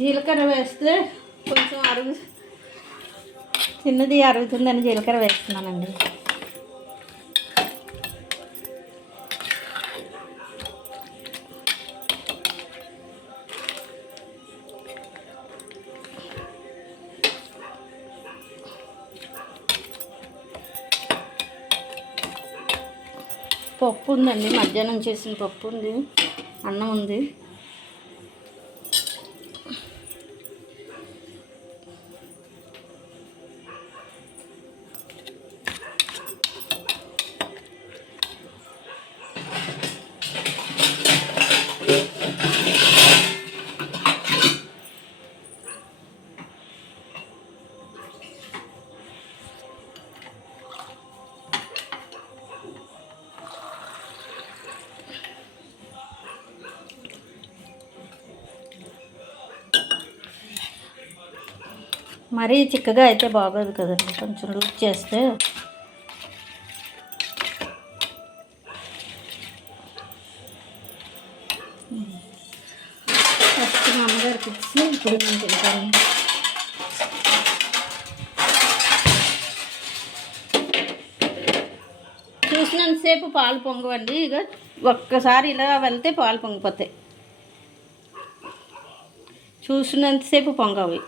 జీలకర్ర వేస్తే కొంచెం చిన్నది అరుగుతుందని జీలకర్ర వేస్తున్నానండి. పప్పు ఉందండి, మధ్యాహ్నం చేసిన పప్పు ఉంది, అన్నం ఉంది. మరీ చిక్కగా అయితే బాగోదు కదండి, కొంచెం లూజ్ చేస్తే. ఫస్ట్ మా అమ్మగారికి ఇచ్చి ఇప్పుడు నేను తింటాను. చూసినంతసేపు పాలు పొంగవండి, ఇక ఒక్కసారి ఇలా వెళ్తే పాలు పొంగిపోతాయి. చూసినంతసేపు పొంగవి.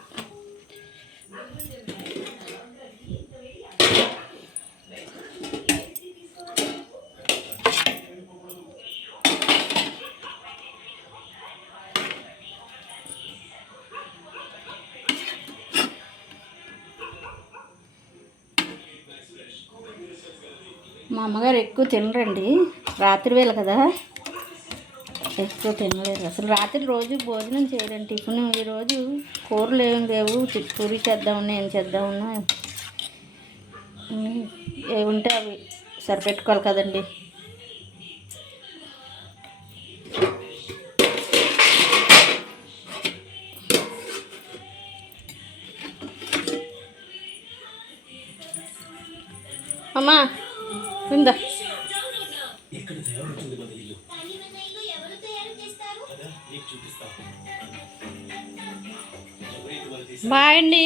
మా అమ్మగారు ఎక్కువ తినరండి, రాత్రి వేళ కదా ఎక్కువ తినలేరు అసలు. రాత్రి రోజు భోజనం చేయరండి, టిఫిన్. ఈరోజు కూరలు ఏం లేవు, పూరి చేద్దామన్నా ఏం చేద్దామన్నా ఏముంటే అవి సరిపెట్టుకోవాలి కదండి. అమ్మా ఉందా? బాయ్ అండి.